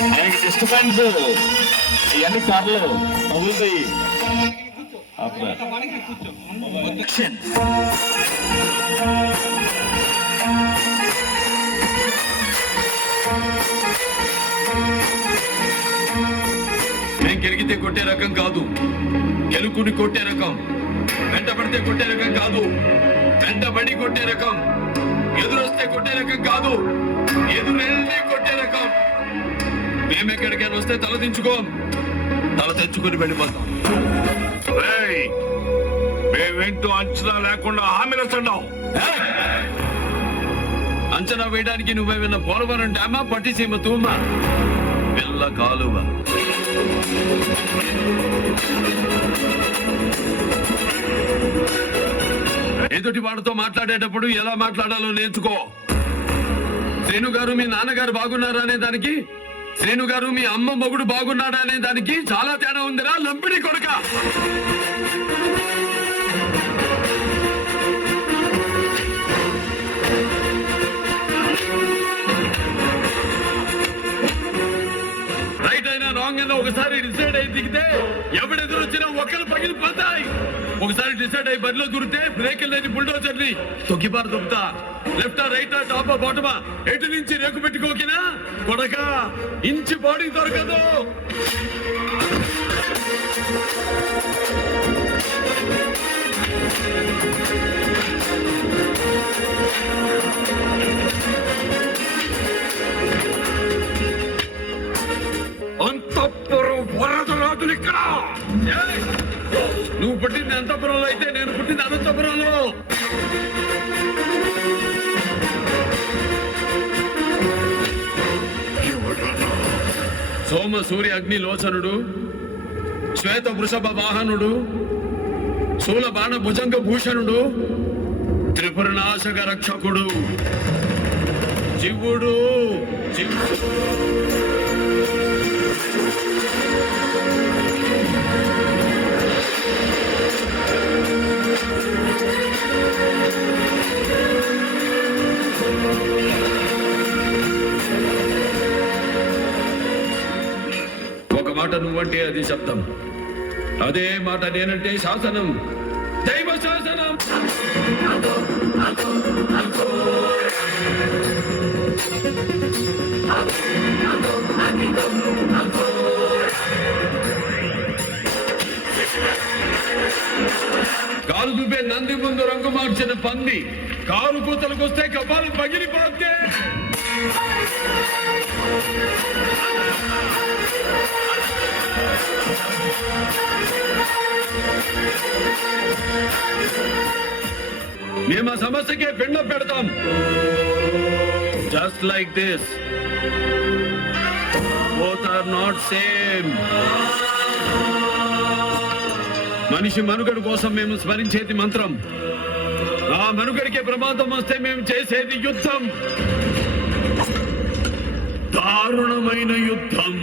ఆయనకి డిస్టర్బెన్స్ ఇవన్నీ కార్లు తగులుతాయి. నేను గెలిగితే కొట్టే రకం కాదు, గెలుకుని కొట్టే రకం. వెంటబడితే కొట్టే రకం కాదు, వెంటబడి కొట్టే రకం. ఎదురొస్తే కొట్టే రకం కాదు, ఎదురెళ్ళి కొట్టే రకం. మేమెక్కడికైనా వస్తే తల దించుకోం, తల తెచ్చుకుని వెళ్ళిపోతాం. మేమేంటో అంచనా లేకుండా హామీలు వస్తున్నావు. అంచనా వేయడానికి నువ్వేమన్నా పోలవరం డ్యామా, పట్టిసీమ తూమా, పిల్ల కాలువ. ఎదుటి వాడితో మాట్లాడేటప్పుడు ఎలా మాట్లాడాలో నేర్చుకో. శ్రీను గారు మీ నాన్నగారు బాగున్నారా అనే దానికి, శ్రీను గారు మీ అమ్మ మొగుడు బాగున్నాడా అనే దానికి చాలా తేడా ఉందిరా లంపిడి కొడుక. రైట్ అయినా రాంగ్ అయినా ఒకసారి డిసైడ్ అయి దిగితే ఎవడెదురు వచ్చినా ఒక్కరు పగిలిపోతాయి. ఒకసారి డిసైడ్ అయ్యి బరిలో దూరితే బ్రేక్ లేని బుల్డోజర్ ని తొక్కిపారు దొక్కుతా. లెఫ్టా రైటా టాపా బాటమా ఎటు నుంచి రేకు పెట్టుకోకినా కొడక ఇంచి బాడీ దొరకదు. అంతఃపురం వరద రాజులు ఇక్కడ. నువ్వు పుట్టింది అంతఃపురంలో అయితే నేను పుట్టింది అనంతపురంలో. సోమ సూర్య అగ్ని లోచనుడు, శ్వేత వృషభ వాహనుడు, శూల బాణ భుజంగ భూషణుడు, త్రిపురనాశక రక్షకుడు శివుడు. ఒక మాట నువ్వంటే అది శబ్దం, అదే మాట నేనంటే శాసనం, దైవ శాసనం. కాలు చూపే నంది ముందు రంగు మార్చిన పంది కాలు కూతలకు వస్తే కపాలు పగిలిపోతే. మేము ఆ సమస్యకే పిండ పెడతాం. Just like this, both are not same. మనిషి మనుగడ కోసం మేము స్మరించేది మంత్రం, ఆ మనుగడికే ప్రమాదం వస్తే మేము చేసేది యుద్ధం, దారుణమైన యుద్ధం.